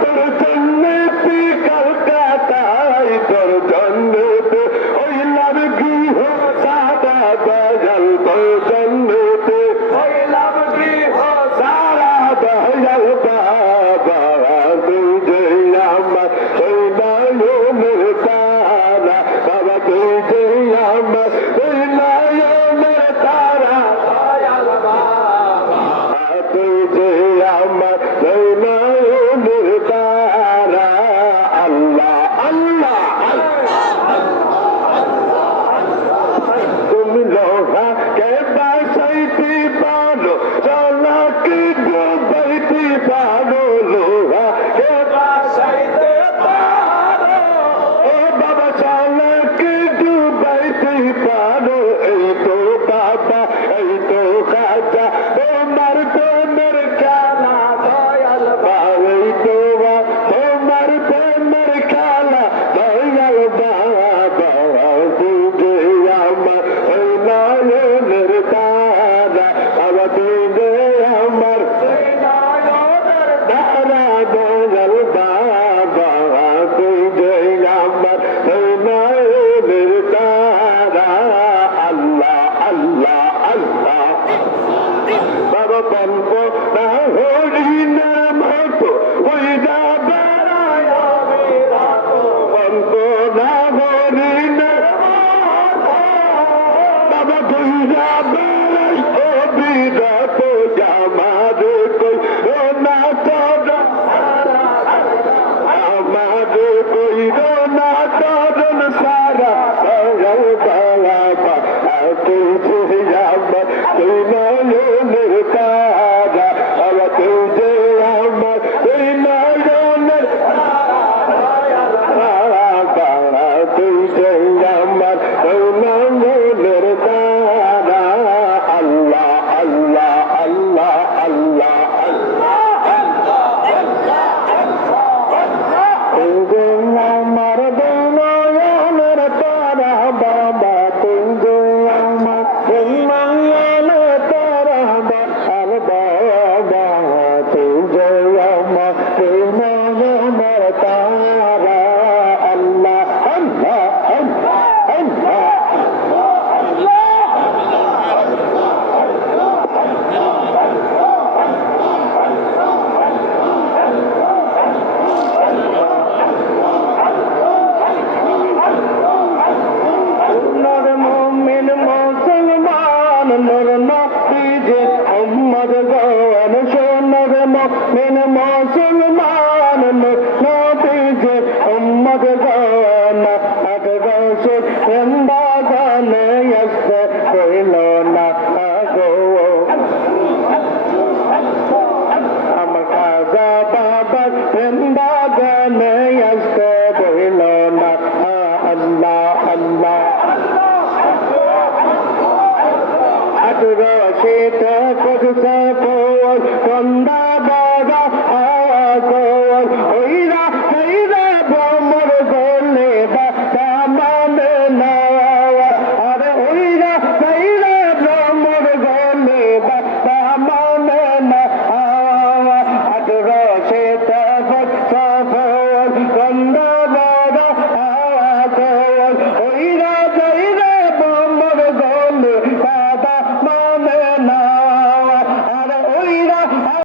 তোর জন্নতি কলকাতায় তোর জন্নতি হইলাম গৃহ সাদা দয়াল তোর জন্নতি হইলাম গৃহ সারা দয়াল বাবা তুই যে আমার ওই নয়নের তারা বাবা তুই যে আমার ওই নয়নের তারা দয়াল বাবা তুই যে আমার ওই নয়নের তারা আল্লাহ আল্লাহ তুমি লোহা কে বাসাইতে পারো জলাকে ডুবাইতে পারো লোহা কে বাসাইতে পারো ও বাবা জলাকে ডুবাইতে পারো এই তো বাবা এই তো খাজা তোমার প্রেমের খেলা দয়াল বাবা এই তো তোমার প্রেমের খেলা দয়াল বাবা তুই যে আমার ওই নয়নের তারা বাবা তুই যে আমার ওই নয়নের তারা দয়াল বাবা তুই যে আমার ওই নয়নের তারা আল্লাহ আল্লাহ আল্লাহ বাবা বলবো না হরিণের মতো ওই যা বেড়ায় বলবো না হরিণের মতো বাবা তুই যা বেড়াই ও বিরত জামারে কই ও না তোর আমারে কই ও না তোর সারা বাবা তুই যে আমার তুই নয়নের তারা বাবা তুই যে আমার তুই নয়নের তারা বাবা তুই যে আমার তুই নয়নের তারা আল্লাহ আল্লাহ আল্লাহ আল্লাহ তুই যে আমার তুই নয়নের তারা বাবা তুই যে আমার তুই নয়নের তারা বাবা তুই যে আমার তুই নয়নের তারা আল্লাহ আল্লাহ আল্লাহ নর মুমিন মুসলমান নর নবী যে উম্মত গান সোনর মুমিন মুসলমান নর নবী যে উম্মত গান আগসে এন্দা গানে আসে কইল না গো আমার খাজা বাবা এন্দা গানে আসে কইল না আল্লাহ আল্লাহ রশিদ কুদস পোল কন্দা বাবা আগো